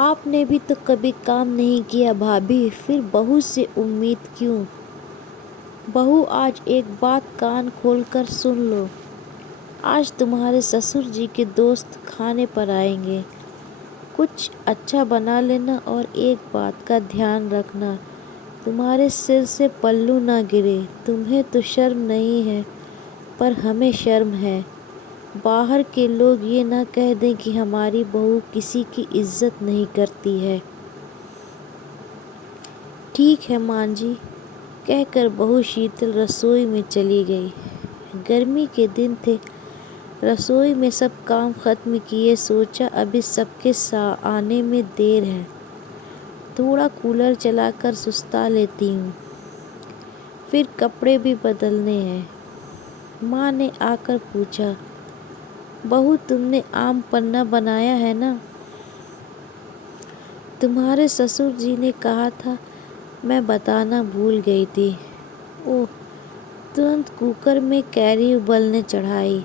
آپ نے بھی تو کبھی کام نہیں کیا بھابھی، پھر بہو سے امید کیوں؟ بہو آج ایک بات کان کھول کر سن لو، آج تمہارے سسر جی کے دوست کھانے پر آئیں گے، کچھ اچھا بنا لینا اور ایک بات کا دھیان رکھنا تمہارے سر سے پلو نہ گرے۔ تمہیں تو شرم نہیں ہے پر ہمیں شرم ہے، باہر کے لوگ یہ نہ کہہ دیں کہ ہماری بہو کسی کی عزت نہیں کرتی ہے۔ ٹھیک ہے ماں جی، کہہ کر بہو شیتل رسوئی میں چلی گئی۔ گرمی کے دن تھے، رسوئی میں سب کام ختم کیے، سوچا ابھی سب کے آنے میں دیر ہے، تھوڑا کولر چلا کر سستا لیتی ہوں، پھر کپڑے بھی بدلنے ہیں۔ ماں نے آ کر پوچھا، بہو تم نے آم پننا بنایا ہے نا؟ تمہارے سسر جی نے کہا تھا، میں بتانا بھول گئی تھی۔ اوہ، ترنت کوکر میں کیری ابلنے چڑھائی،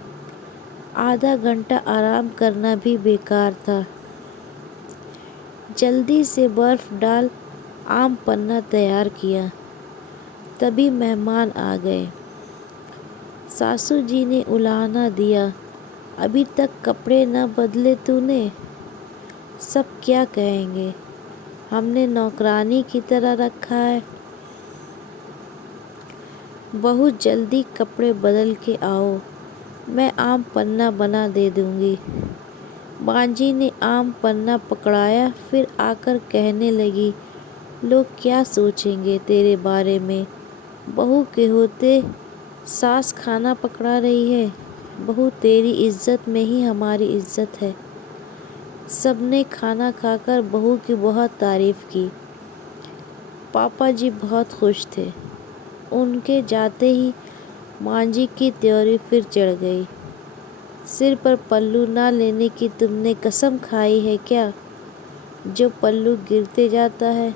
آدھا گھنٹہ آرام کرنا بھی بیکار تھا۔ جلدی سے برف ڈال آم پننا تیار کیا، تبھی مہمان آ گئے۔ ساسو جی نے الہانا دیا، ابھی تک کپڑے نہ بدلے تو نے؟ سب کیا کہیں گے، ہم نے نوکرانی کی طرح رکھا ہے۔ بہو جلدی کپڑے بدل کے آؤ، میں آم پننا بنا دے دوں گی۔ ماں جی نے آم پننا پکڑایا، پھر آ کر کہنے لگی، لوگ کیا سوچیں گے تیرے بارے میں، بہو کے ہوتے ساس کھانا پکڑا رہی ہے۔ بہو تیری عزت میں ہی ہماری عزت ہے۔ سب نے کھانا کھا کر بہو کی بہت تعریف کی۔ پاپا جی بہت خوش تھے۔ ان کے جاتے ہی ماں جی کی تیوری پھر چڑھ گئی، سر پر پلو نہ لینے کی تم نے قسم کھائی ہے کیا؟ جو پلو گرتے جاتا ہے،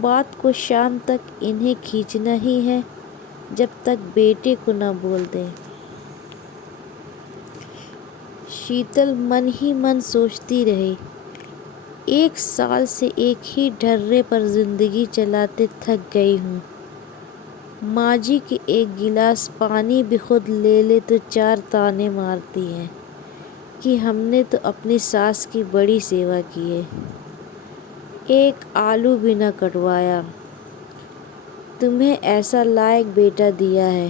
بات کو شام تک انہیں کھینچنا ہی ہے، جب تک بیٹے کو نہ بول دیں۔ شیتل من ہی من سوچتی رہی، ایک سال سے ایک ہی ڈھرے پر زندگی چلاتے تھک گئی ہوں۔ ماں جی کے ایک گلاس پانی بھی خود لے لے تو چار طعنے مارتی ہیں کہ ہم نے تو اپنی ساس کی بڑی سیوا کی ہے، ایک آلو بھی نہ کٹوایا۔ تمہیں ایسا لائق بیٹا دیا ہے،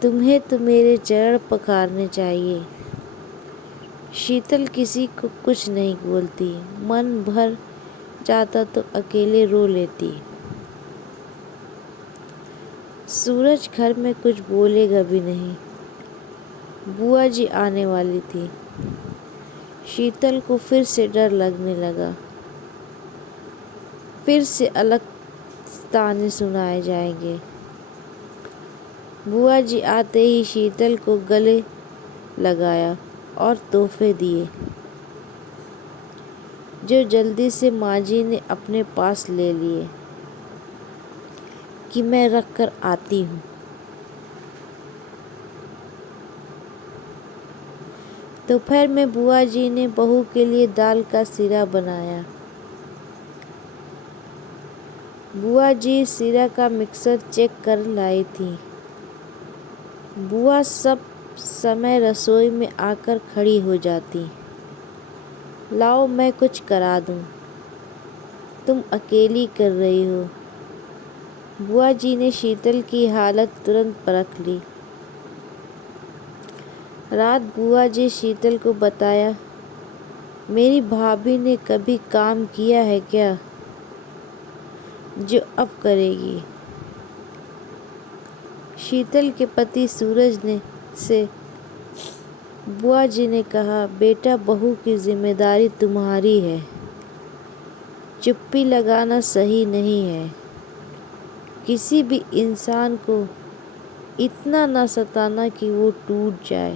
تمہیں تو میرے چرن پکارنے چاہیے۔ شیتل کسی کو کچھ نہیں بولتی، من بھر جاتا تو اکیلے رو لیتی۔ سورج گھر میں کچھ بولے گا بھی نہیں۔ بوا جی آنے والی تھی۔ شیتل کو پھر سے ڈر لگنے لگا، پھر سے الگ طعنے سنائے جائیں گے۔ بوا جی آتے ہی شیتل کو گلے لگایا اور تحفے دیے، جو جلدی سے ماں جی نے اپنے پاس لے لیے کہ میں رکھ کر آتی ہوں۔ دوپہر میں بوا جی نے بہو کے لیے دال کا سیرا بنایا۔ بوا جی سیرا کا مکسر چیک کر لائی تھیں۔ بوا سب سمے رسوئی میں آ کر کھڑی ہو جاتی، لاؤ میں کچھ کرا دوں، تم اکیلی کر رہی ہو۔ بوا جی نے شیتل کی حالت ترنت پرکھ لی۔ رات بوا جی شیتل کو بتایا، میری بھابھی نے کبھی کام کیا ہے کیا، جو اب کرے گی؟ شیتل کے پتی سورج سے بوا جی نے کہا، بیٹا بہو کی ذمہ داری تمہاری ہے، چپی لگانا صحیح نہیں ہے، کسی بھی انسان کو اتنا نہ ستانا کہ وہ ٹوٹ جائے۔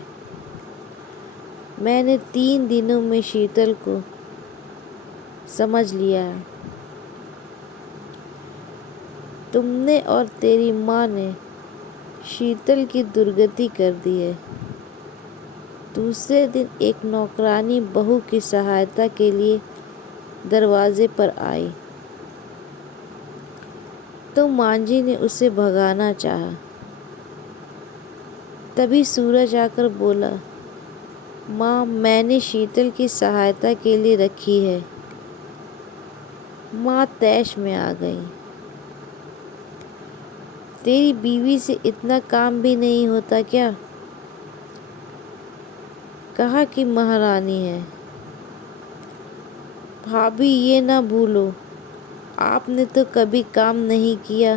میں نے 3 دنوں میں شیتل کو سمجھ لیا ہے، تم نے اور تیری ماں نے شیتل کی درگتی کر دی ہے۔ دوسرے دن ایک نوکرانی بہو کی سہایتا کے لیے دروازے پر آئی تو مانجھی نے اسے بھگانا چاہا۔ تبھی سورج آ کر بولا، ماں، میں نے شیتل کی سہایتا کے لیے رکھی ہے۔ ماں طیش میں آ گئی۔ تیری بیوی سے اتنا کام بھی نہیں ہوتا کیا؟ کہا کہ مہارانی ہے۔ بھابھی یہ نہ بھولو، آپ نے تو کبھی کام نہیں کیا،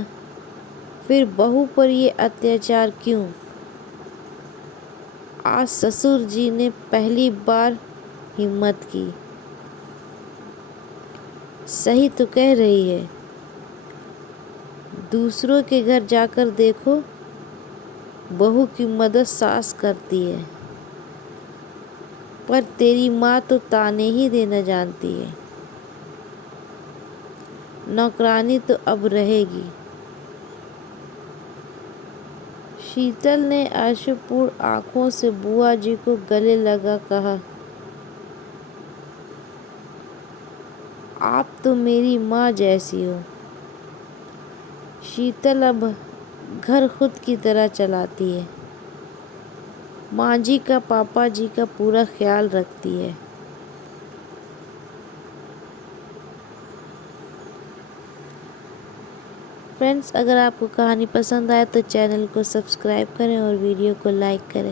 پھر بہو پر یہ اتیاچار کیوں؟ آج سسر جی نے پہلی بار ہمت کی۔ صحیح تو کہہ رہی ہے، دوسروں کے گھر جا کر دیکھو، بہو کی مدد ساس کرتی ہے، پر تیری ماں تو طعنے ہی دینا جانتی ہے۔ نوکرانی تو اب رہے گی۔ شیتل نے اشرپور آنکھوں سے بوا جی کو گلے لگا کہا، آپ تو میری ماں جیسی ہو۔ شیتل اب گھر خود کی طرح چلاتی ہے، مانجھی کا پاپا جی کا پورا خیال رکھتی ہے۔ فرینڈز، اگر آپ کو کہانی پسند آئے تو چینل کو سبسکرائب کریں اور ویڈیو کو لائک کریں۔